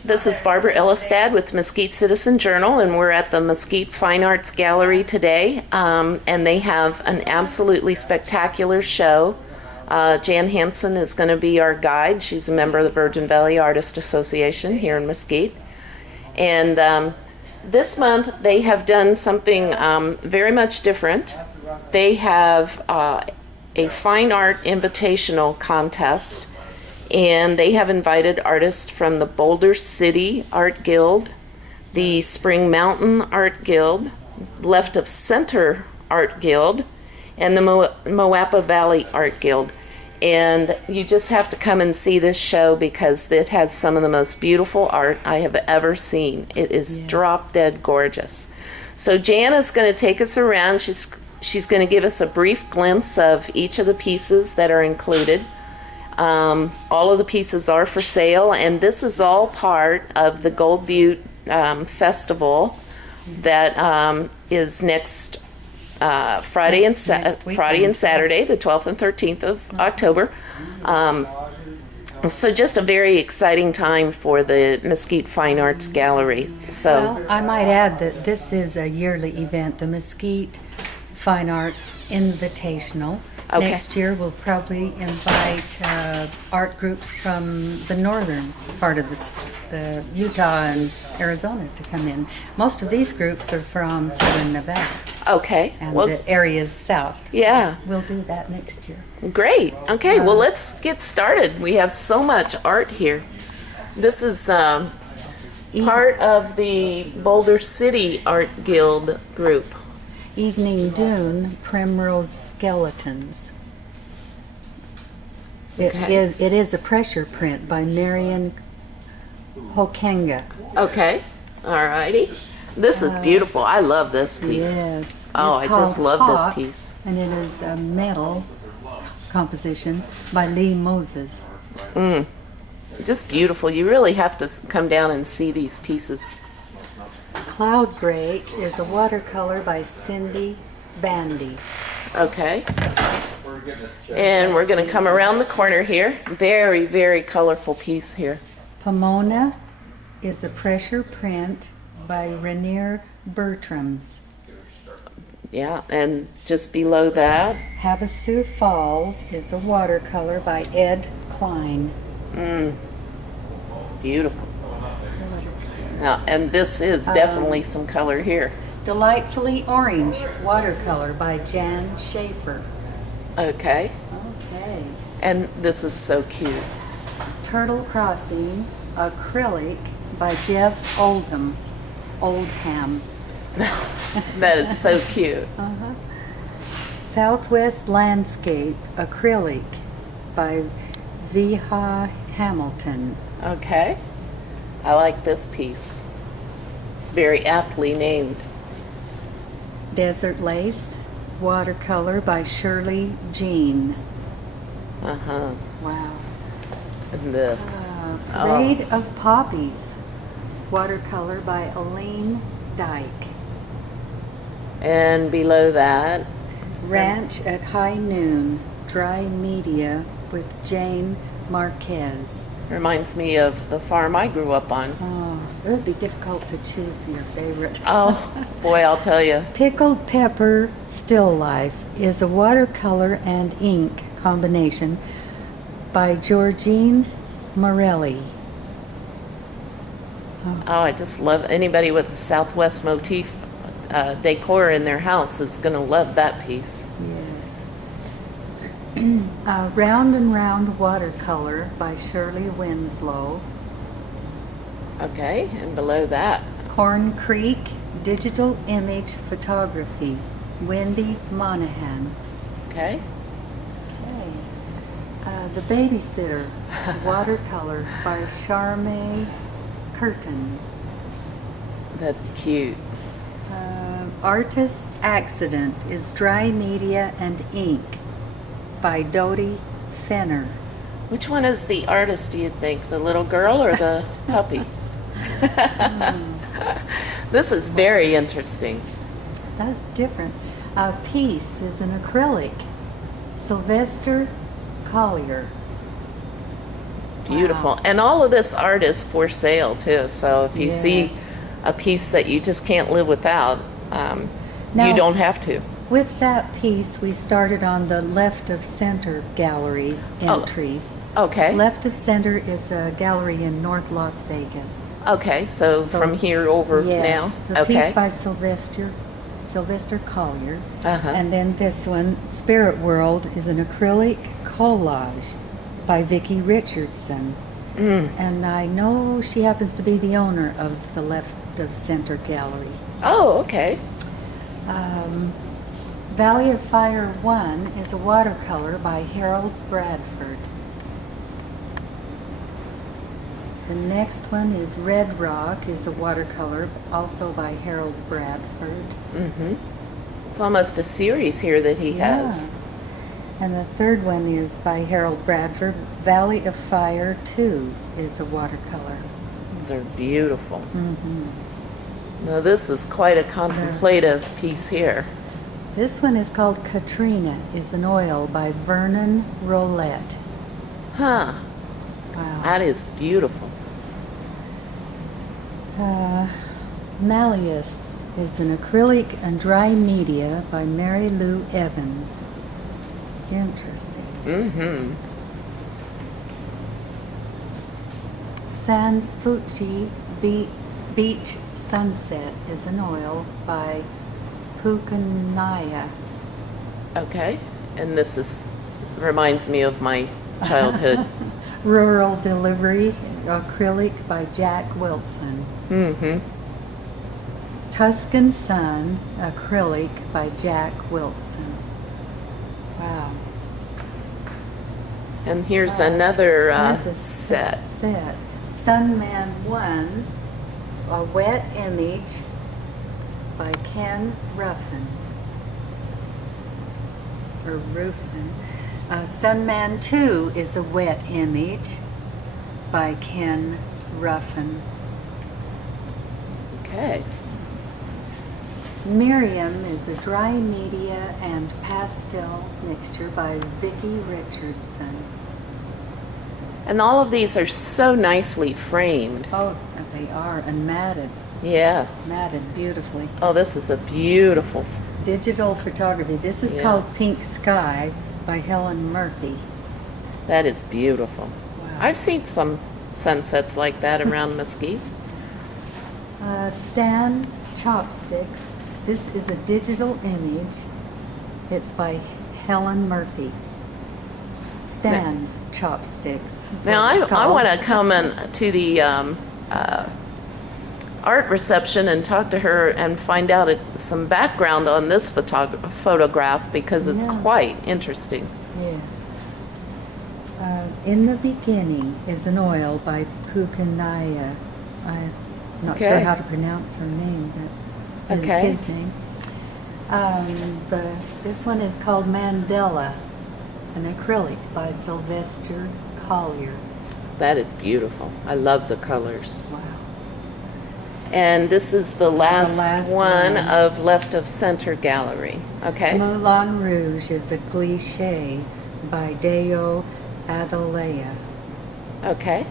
This is Barbara Illestad with Mesquite Citizen Journal, and we're at the Mesquite Fine Arts Gallery today, and they have an absolutely spectacular show. Jan Hansen is going to be our guide. She's a member of the Virgin Valley Artist Association here in Mesquite. And this month they have done something very much different. They have a fine art invitational contest, and they have invited artists from the Boulder City Art Guild, the Spring Mountain Art Guild, Left of Center Art Guild, and the Moapa Valley Art Guild. And you just have to come and see this show because it has some of the most beautiful art I have ever seen. It is drop dead gorgeous. So Jan is going to take us around. She's going to give us a brief glimpse of each of the pieces that are included. All of the pieces are for sale, and this is all part of the Gold Butte Festival that is next Friday and Saturday, the 12th and 13th of October. So just a very exciting time for the Mesquite Fine Arts Gallery. So well, I might add that this is a yearly event, the Mesquite Fine Arts Invitational. Okay. Next year we'll probably invite art groups from the northern part of the Utah and Arizona to come in. Most of these groups are from southern Nevada. Okay. And Well, the areas south. So yeah. we'll do that next year. Great. Okay, well, let's get started. We have so much art here. This is part of the Boulder City Art Guild group. Evening Dune, Primrose Skeletons. It is a pressure print by Marion Hokenga. Okay, all righty. This is beautiful. I love this piece. Yes. Oh, I It's just called love Hawk, this piece. And it is a metal composition by Lee Moses. Just beautiful. You really have to come down and see these pieces. Cloud Break is a watercolor by Cindy Bandy. Okay. And we're going to come around the corner here. Very, very colorful piece here. Pomona is a pressure print by Rainier Bertrams. Yeah, and just below that. Havasu Falls is a watercolor by Ed Klein. Beautiful. Now, and this is definitely some color here. Delightfully Orange watercolor by Jan Schaefer. Okay. Okay. And this is so cute. Turtle Crossing acrylic by Jeff Oldham. That is so cute. Southwest Landscape acrylic by Viha Hamilton. Okay. I like this piece. Very aptly named. Desert Lace watercolor by Shirley Jean. Uh-huh. Wow. And this. Parade of Poppies watercolor by Aline Dyke. And below that. Ranch at High Noon dry media with Jane Marquez. Reminds me of the farm I grew up on. Oh, it would be difficult to choose your favorite. Oh, boy, I'll tell you. Pickled Pepper Still Life is a watercolor and ink combination by Georgine Morelli. Oh, I just love anybody with a Southwest motif decor in their house is going to love that piece. Yes. Round and Round watercolor by Shirley Winslow. Okay, and below that. Corn Creek digital image photography, Wendy Monahan. Okay. Okay. The Babysitter watercolor by Charmaine Curtin. That's cute. Artist's Accident is dry media and ink by Dodie Fenner. Which one is the artist, do you think? The little girl or the puppy? This is very interesting. That's different. Peace is an acrylic. Sylvester Collier. beautiful. Wow. And all of this art is for sale too. So if you see Yes. a piece that you just can't live without, you Now- don't have to. With that piece, we started on the left of center gallery entries. Okay. Left of center is a gallery in North Las Vegas. Okay. So from here over Yes, now. the Okay. piece by Sylvester Collier. Uh-huh. And then this one, Spirit World, is an acrylic collage by Vicki Richardson. And I know she happens to be the owner of the Left of Center Gallery. Oh, okay. Valley of Fire 1 is a watercolor by Harold Bradford. The next one is Red Rock, is a watercolor, also by Harold Bradford. Mm-hmm. It's almost a series here that he has. And the third one is by Harold Bradford. Valley of Fire 2 is a watercolor. These are beautiful. Mm-hmm. Now this is quite a contemplative piece here. This one is called Katrina, is an oil by Vernon Roulette. Huh. Wow. That is beautiful. Malleus is an acrylic and dry media by Mary Lou Evans. Interesting. Mm-hmm. Sansuchi Beach Sunset is an oil by Pukanaya. Okay. And this is reminds me of my childhood. Rural Delivery acrylic by Jack Wilson. Mm-hmm. Tuscan Sun acrylic by Jack Wilson. Wow. And here's another Here's a set. Sunman 1, a wet image by Ken Ruffin. Or Ruffin. Sunman 2 is a wet image by Ken Ruffin. Okay. Miriam is a dry media and pastel mixture by Vicki Richardson. And all of these are so nicely framed. Oh, they are, and matted Yes. beautifully. Oh, this is a beautiful. Digital photography. This is called Yes. Pink Sky by Helen Murphy. That is beautiful. Wow. I've seen some sunsets like that around Mesquite. Stan Chopsticks. This is a digital image. It's by Helen Murphy. Stan's Chopsticks. is Now, what it's I called. want to come to the art reception and talk to her and find out some background on this photograph because it's Yeah. quite interesting. Yes. In the Beginning is an oil by Pukanaya. I'm not sure Okay. how to pronounce her name, but Okay. his name. This one is called Mandela, an acrylic by Sylvester Collier. That is beautiful. I love the colors. Wow. And this is the last last one one. of Left of Center Gallery. Okay. Moulin Rouge is a cliché by Deo Adalea. Okay.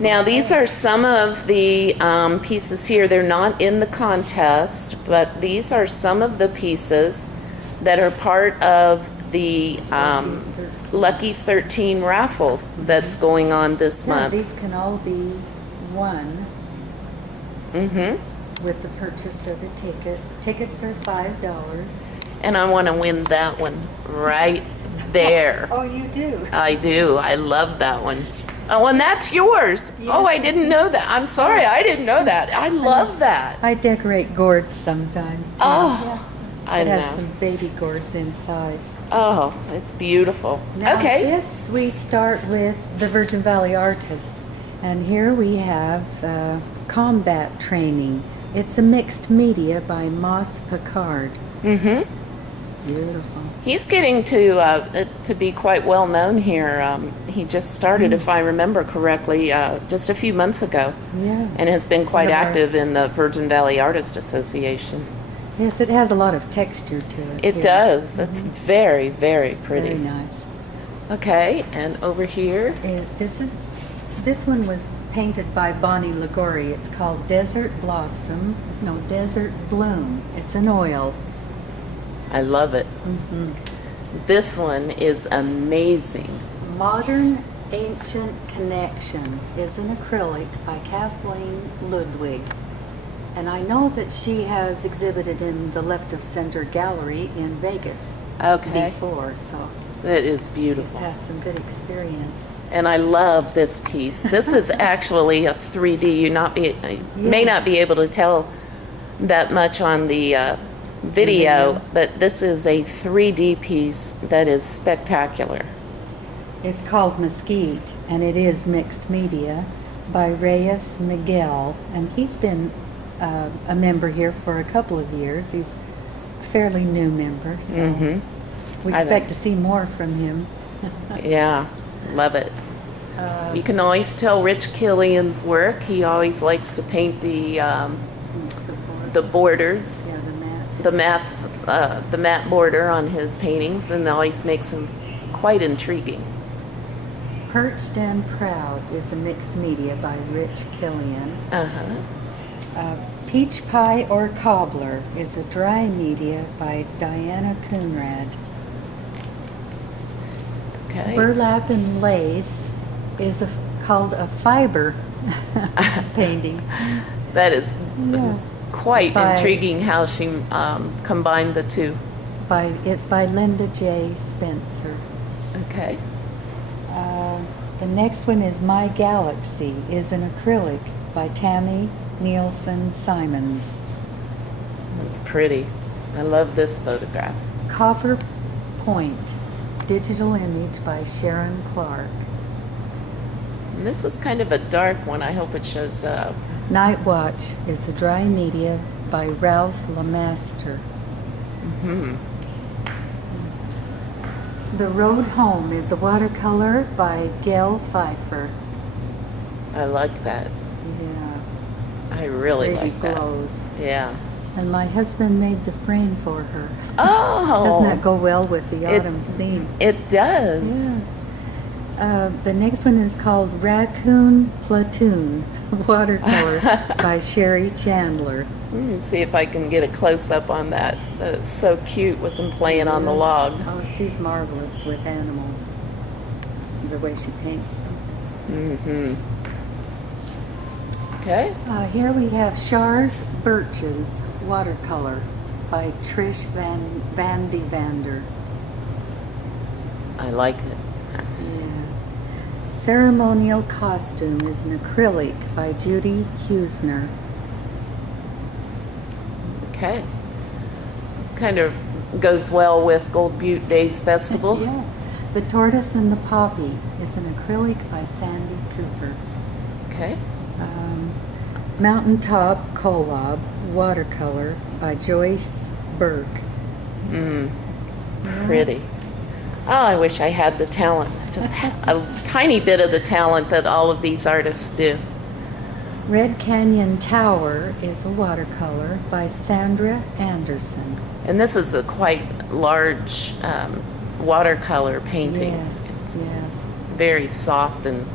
Now, these are some of the pieces here. They're not in the contest, but these are some of the pieces that are part of the Lucky 13 raffle that's going on this Yeah, month. these can all be won Mm-hmm. with the purchase of a ticket. Tickets are $5. And I want to win that one right there. Oh, you do? I do. I love that one. Oh, and that's yours. Oh, I didn't know that. I'm sorry. I didn't know that. I love that. I decorate gourds sometimes too. Oh, I It has know. some baby gourds inside. Oh, it's beautiful. Now Okay. this we start with the Virgin Valley Artists. And here we have combat training. It's a mixed media by Moss Picard. Mm-hmm. It's beautiful. He's getting to be quite well known here. He just started, if I remember correctly, just a few months ago, Yeah. and has been quite One of our- active in the Virgin Valley Artist Association. Yes, it has a lot of texture to it. It here. does. It's very, very pretty. Very nice. Okay, and over here, This one was painted by Bonnie Ligori. It's called Desert Bloom. It's an oil. I love it. This one is amazing. Modern Ancient Connection is an acrylic by Kathleen Ludwig. And I know that she has exhibited in the Left of Center Gallery in Vegas Okay. before, so It is she's beautiful. had some good experience. And I love this piece. This is actually a 3D. You may not be able to tell that much on the video, but this is a 3D piece that is spectacular. It's called Mesquite, and it is mixed media by Reyes Miguel, and he's been a member here for a couple of years. He's a fairly new member, so we expect to see more from him. Yeah, love it. You can always tell Rich Killian's work. He always likes to paint the borders, Yeah, the matte border on his paintings, and always makes them quite intriguing. Perched and Proud is a mixed media by Rich Killian. Peach Pie or Cobbler is a dry media by Diana Coonrad. Okay. Burlap and Lace is called a fiber painting. That is Yeah. quite By- intriguing how she combined the two. It's by Linda J. Spencer. Okay. The next one is My Galaxy is an acrylic by Tammy Nielsen Simons. That's pretty. I love this photograph. Copper Point, digital image by Sharon Clark. And this is kind of a dark one. I hope it shows up. Night Watch is a dry media by Ralph Lemaster. The Road Home is a watercolor by Gail Pfeiffer. I like that. Yeah, I really pretty like that. glows. Yeah. And my husband made the frame for her. Oh. Doesn't that go well with the It- autumn scene? It does. Yeah. The next one is called Raccoon Platoon, watercolor by Sherry Chandler. Let me see if I can get a close up on that. That's so cute with them playing on the log. Oh, she's marvelous with animals, the way she paints them. Okay. Here we have Char's Birches, watercolor by Trish Van de Vander. I like it. Yes. Ceremonial Costume is an acrylic by Judy Huesner. Okay. This kind of goes well with Gold Butte Days Festival. Yeah. The Tortoise and the Poppy is an acrylic by Sandy Cooper. Okay. Mountaintop Collab, watercolor by Joyce Burke. Pretty. Oh, I wish I had the talent. Just a tiny bit of the talent that all of these artists do. Red Canyon Tower is a watercolor by Sandra Anderson. And this is a quite large watercolor painting. Yes, It's yes. very soft and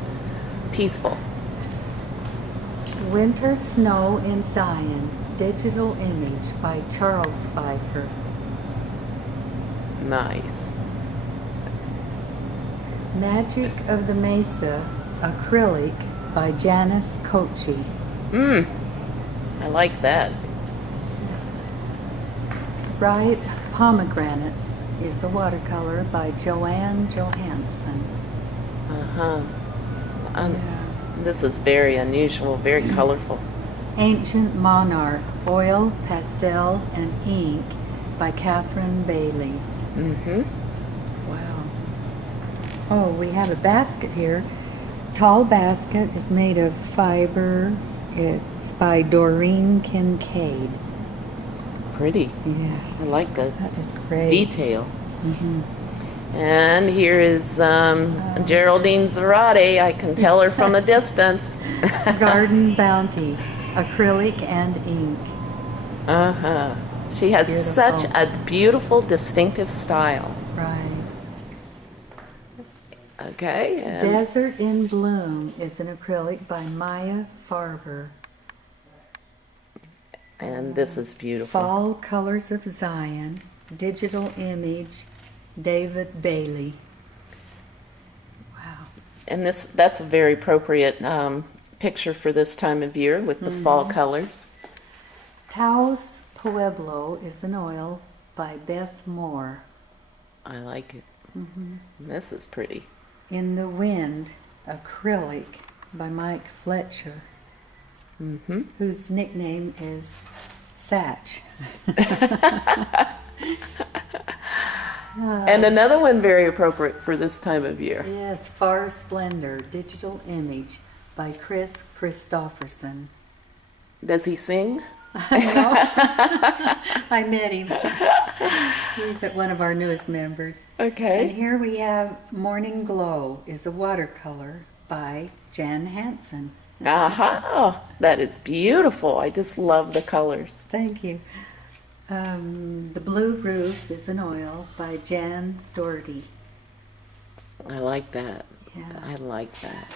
peaceful. Winter Snow in Zion, digital image by Charles Pfeiffer. Nice. Magic of the Mesa, acrylic by Janice Kochi. I like that. Bright Pomegranates is a watercolor by Joanne Johansson. Uh-huh. Yeah. This is very unusual, very colorful. Ancient Monarch, oil, pastel, and ink by Catherine Bailey. Wow. Oh, we have a basket here. Tall Basket is made of fiber. It's by Doreen Kincaid. It's pretty. Yes. I like the That is great. detail. And here is Geraldine Zarate. I can tell her from a distance. Garden Bounty, acrylic and ink. Uh-huh. She has Beautiful. such a beautiful, distinctive style. Right. Okay. And Desert in Bloom is an acrylic by Maya Farber. this is beautiful. Fall Colors of Zion, digital image, David Bailey. Wow. And that's a very appropriate picture for this time of year with the fall colors. Taos Pueblo is an oil by Beth Moore. I like it. This is pretty. In the Wind, acrylic by Mike Fletcher, whose nickname is Satch. And another one very appropriate for this time of year. Yes, Far Splendor, digital image by Chris Christopherson. Does he sing? I met him. He's at one of our newest members. And Okay. here we have Morning Glow is a watercolor by Jan Hansen. Aha! That is beautiful. I just love the colors. Thank you. The Blue Roof is an oil by Jan Doherty. I like that. Yeah. I like that.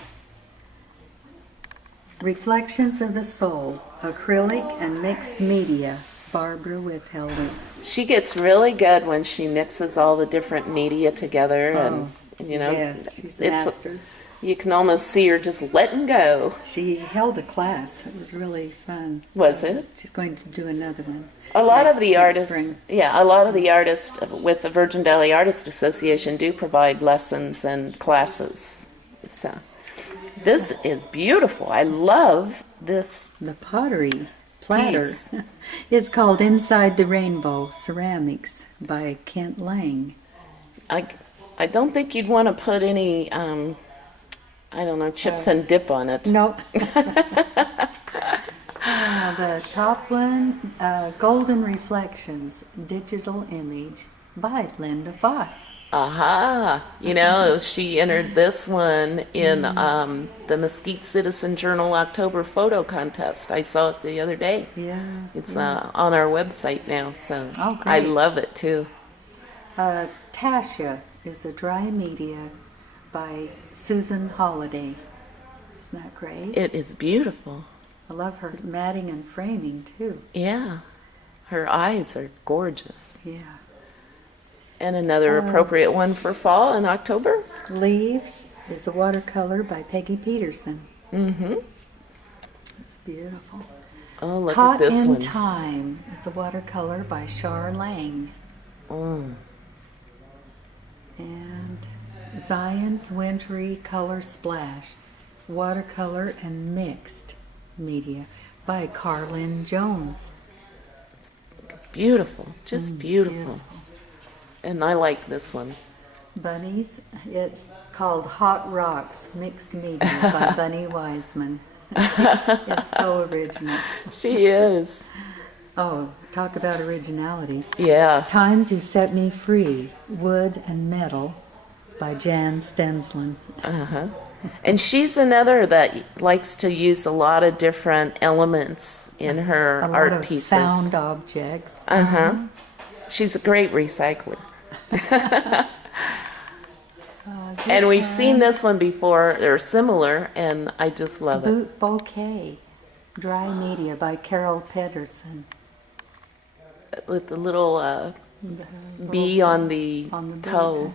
Reflections of the Soul, acrylic and mixed media, Barbara Withhelder. She gets really good when she mixes all the different media together, and you know, Yes, she's a master. You can almost see her just letting go. She held a class. It was really fun. Was it? She's going to do another one. A lot of the next artists, spring. yeah, a lot of the artists with the Virgin Valley Artist Association do provide lessons and classes. So this is beautiful. I love this. The pottery platter Piece. is called Inside the Rainbow Ceramics by Kent Lang. I don't think you'd want to put any, I don't know, chips and dip on it. Nope. The top one, Golden Reflections, digital image by Linda Foss. Aha! You know, she entered this one in the Mesquite Citizen Journal October photo contest. I saw it the other day. Yeah. It's on our website now, so Oh, I great. love it too. Tasha is a dry media by Susan Holliday. Isn't that great? It is beautiful. I love her matting and framing too. Yeah. Her eyes are gorgeous. Yeah. And another appropriate one for fall in October. Leaves is a watercolor by Peggy Peterson. Mm-hmm. It's beautiful. Oh, look Caught at this in one. Time is a watercolor by Char Lang. Mm. And Zion's Wintry Color Splash, watercolor and mixed media by Carlin Jones. Beautiful. Just beautiful. And I like this one. Bunnies, it's called Hot Rocks Mixed Media by Bunny Wiseman. It's so original. She is. Oh, talk about originality. Yeah. Time to Set Me Free, Wood and Metal by Jan Stensland. Uh-huh. And she's another that likes to use a lot of different elements in her A lot art of pieces. found objects. Uh-huh. She's a great recycler. And we've seen this one before. They're similar, and I just love it. Boot Bouquet, Dry Media by Carol Pedersen. With the little bee on the on the toe.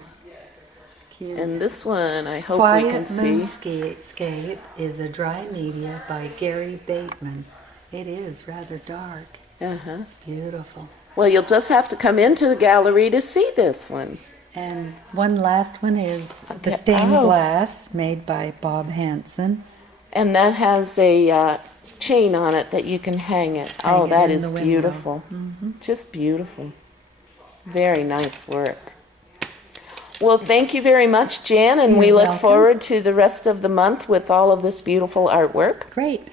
Cute. And this one, I hope we can Quiet see. Moonscape is a dry media by Gary Bateman. It is rather dark. Uh-huh. It's beautiful. Well, you'll just have to come into the gallery to see this one. And one last one is the Okay. stained Oh. glass made by Bob Hansen. And that has a chain on it that you can hang it. Hang Oh, it that in is the window. beautiful. Just beautiful. Very nice work. Well, thank you very much, Jan, and we You're look welcome. forward to the rest of the month with all of this beautiful artwork. Great.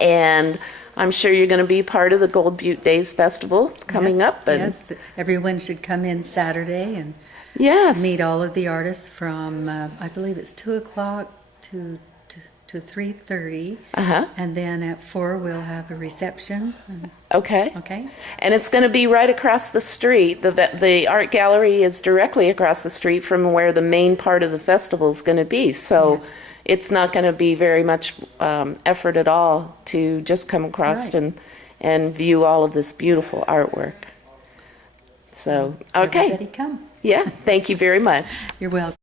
And I'm sure you're going to be part of the Gold Butte Days Festival coming Yes, up. And yes, everyone should come in Saturday and yes. meet all of the artists from, I believe it's 2 o'clock to to 3:30. Uh-huh. And then at 4 we'll have a reception. Okay. Okay? And it's going to be right across the street. The art gallery is directly across the street from where the main part of the festival is going to be. So Yes. it's not going to be very much effort at all to just come across Right. and view all of this beautiful artwork. So, okay. Everybody come. Yeah, thank you very much. You're welcome.